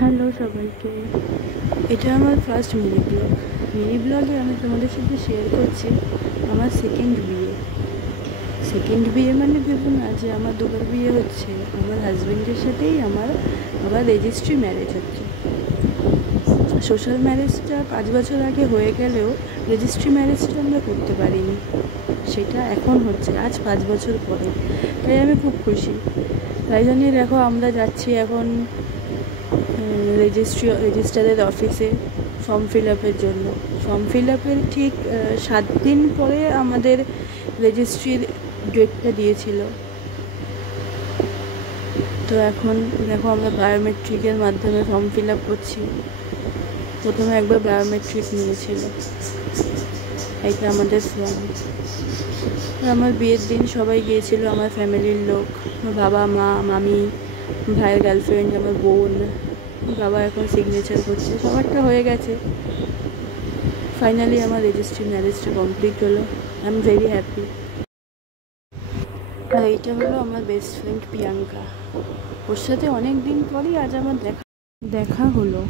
Hello সবাইকে, এটা আমার ফার্স্ট মিনি ব্লগে আমি তোমাদের সাথে শেয়ার করছি আমার সেকেন্ড বিয়ে মানে ভেবো না যে আমার দুবার বিয়ে হচ্ছে। আমার হাজব্যান্ডের সাথেই আমার আবার রেজিস্ট্রি ম্যারেজ হচ্ছে। সোশ্যাল ম্যারেজটা 5 বছর আগে হয়ে গেলেও রেজিস্ট্রি ম্যারেজটা আমরা করতে পারিনি, সেটা এখন হচ্ছে আজ 5 বছর পরে। তাই আমি খুব খুশি। তাই জন্যই দেখো আমরা যাচ্ছি এখন রেজিস্ট্রারের অফিসে ফর্ম ফিল আপের ঠিক 7 দিন পরে আমাদের রেজিস্ট্রির ডেটটা দিয়েছিল। তো এখন দেখো আমরা বায়োমেট্রিকের মাধ্যমে ফর্ম ফিল আপ করছি। প্রথমে একবার বায়োমেট্রিক নিয়েছিল, এইটা আমাদের ফর্ম। আমার বিয়ের দিন সবাই গিয়েছিল, আমার ফ্যামিলির লোক, আমার বাবা, মা, মামি, ভাইয়ের গার্লফ্রেন্ড, আমার বোন। বাবা এখন সিগনেচার করছে, সবারটা হয়ে গেছে। ফাইনালি আমার রেজিস্ট্রি ম্যারেজটা কমপ্লিট হলো। I am very happy. আর এইটা হলো আমার বেস্ট ফ্রেন্ড প্রিয়াঙ্কা। ওর সাথে অনেক দিন পরই আজ আমার দেখা হলো।